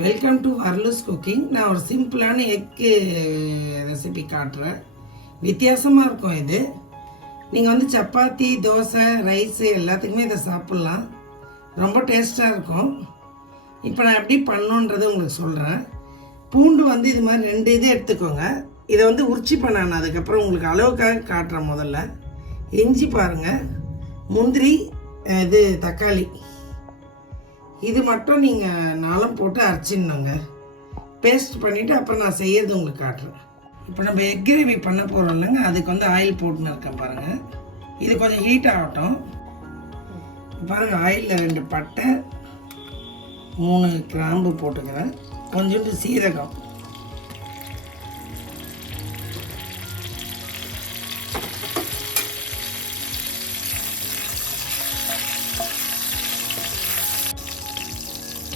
Welcome to அர்லூஸ் cooking நான் ஒரு சிம்பிளான எக்கு ரெசிபி காட்டுறேன். வித்தியாசமாக இருக்கும் இது. நீங்கள் வந்து சப்பாத்தி தோசை ரைஸு எல்லாத்துக்குமே இதை சாப்பிட்லாம். ரொம்ப டேஸ்ட்டாக இருக்கும். இப்போ நான் எப்படி பண்ணணுன்றதை உங்களுக்கு சொல்கிறேன் பூண்டு வந்து இது மாதிரி ரெண்டு இது எடுத்துக்கோங்க. இதை வந்து உரிச்சி பண்ணாను அதுக்கப்புறம் உங்களுக்கு அளவுக்காக காட்டுறேன் முதல்ல. இஞ்சி பாருங்கள் முந்திரி இது தக்காளி. இது மட்டும் நீங்கள் நாளும் போட்டு அரைச்சிடணுங்க. பேஸ்ட் பண்ணிவிட்டு அப்புறம் நான் செய்யறது உங்களுக்கு காட்டுறேன். இப்போ நம்ம எக் கிரேவி பண்ண போகிறோம் இல்லைங்க அதுக்கு வந்து ஆயில் போட்டுன்னு இருக்கேன் பாருங்கள் இது கொஞ்சம் ஹீட் ஆகட்டும். பாருங்கள் ஆயிலில் ரெண்டு பட்டை மூணு கிராம்பு போட்டுக்கிறேன். கொஞ்சோண்டு சீரகம்.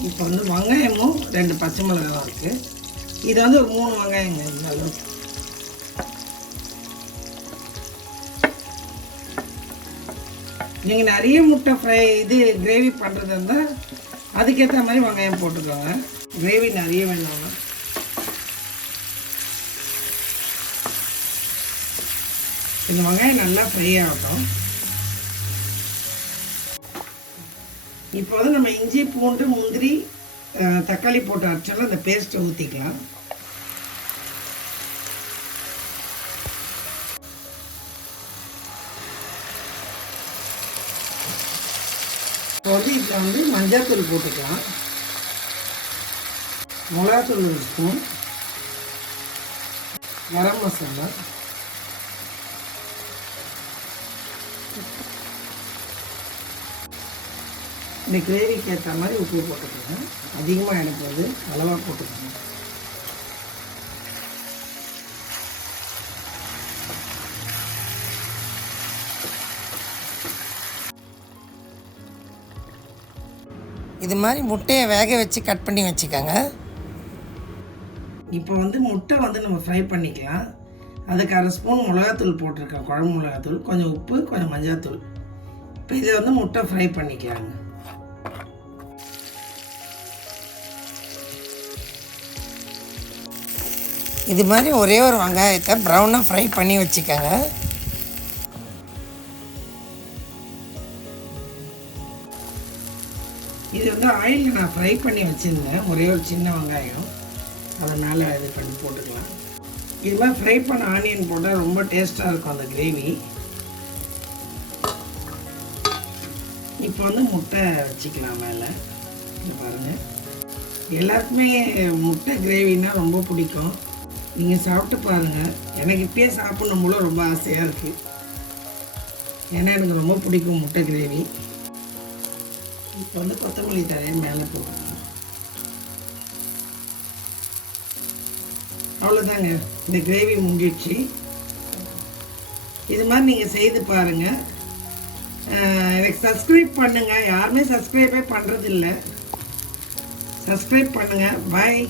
இப்போ வந்து வெங்காயமும் ரெண்டு பச்சை மிளகாய் இருக்குது இது வந்து ஒரு மூணு வெங்காயங்க இந்த அளவுக்கு நீங்கள் நிறைய முட்டை ஃப்ரை இது கிரேவி பண்ணுறது இருந்தால் அதுக்கேற்ற மாதிரி வெங்காயம் போட்டுக்கோங்க. கிரேவி நிறைய வேணாம். இந்த வெங்காயம் நல்லா ஃப்ரை ஆகட்டும். இப்போ வந்து நம்ம இஞ்சி பூண்டு முந்திரி அஹ், தக்காளி போட்டு அரைச்சாலும் அந்த பேஸ்ட்டை ஊற்றிக்கலாம் இப்போ வந்து இதில் வந்து மஞ்சாத்தூள் போட்டுக்கலாம். மிளகாத்தூள் ஒரு ஸ்பூன். கரம் மசாலா. இந்த கிரேவிக்கு ஏற்ற மாதிரி உப்பு போட்டுக்கோங்க. அதிகமாக எனக்கு வந்து அளவாக போட்டுக்கோங்க. இது மாதிரி முட்டையை வேக வச்சு கட் பண்ணி வச்சுக்கோங்க. இப்போ வந்து முட்டை வந்து நம்ம ஃப்ரை பண்ணிக்கலாம். அதுக்கு அரை ஸ்பூன் மிளகாத்தூள் போட்டிருக்கேன். குழம்பு மிளகாத்தூள் கொஞ்சம் உப்பு கொஞ்சம் மஞ்சாத்தூள் இப்போ இதை வந்து முட்டை ஃப்ரை பண்ணிக்கலாங்க. இது மாதிரி ஒரே ஒரு வெங்காயத்தை ப்ரௌனாக ஃப்ரை பண்ணி வச்சுக்கோங்க. இது வந்து ஆயிலில் நான் ஃப்ரை பண்ணி வச்சுருந்தேன். ஒரே ஒரு சின்ன வெங்காயம். அதனால் இது பண்ணி போட்டுக்கலாம். இது மாதிரி ஃப்ரை பண்ண ஆனியன் போட்டால் ரொம்ப டேஸ்ட்டாக இருக்கும் அந்த கிரேவி இப்போ வந்து முட்டை வச்சுக்கலாம் மேலே. பாருங்கள் எல்லாருக்குமே முட்டை கிரேவின்னா ரொம்ப பிடிக்கும். நீங்கள் சாப்பிட்டு பாருங்கள் எனக்கு இப்பயே சாப்பிடணும் போல ரொம்ப ஆசையாக இருக்குது ஏன்னா எனக்கு ரொம்ப பிடிக்கும் முட்டை கிரேவி. இப்போ வந்து கொத்தமல்லி தரையை மேலே போடணும். அவ்வளோதாங்க இந்த கிரேவி முங்கிடுச்சு இது மாதிரி நீங்கள் செய்து பாருங்கள் எனக்கு சப்ஸ்கிரைப் பண்ணுங்கள் யாருமே சப்ஸ்கிரைபே பண்ணுறதில்ல சப்ஸ்கிரைப் பண்ணுங்கள் பாய்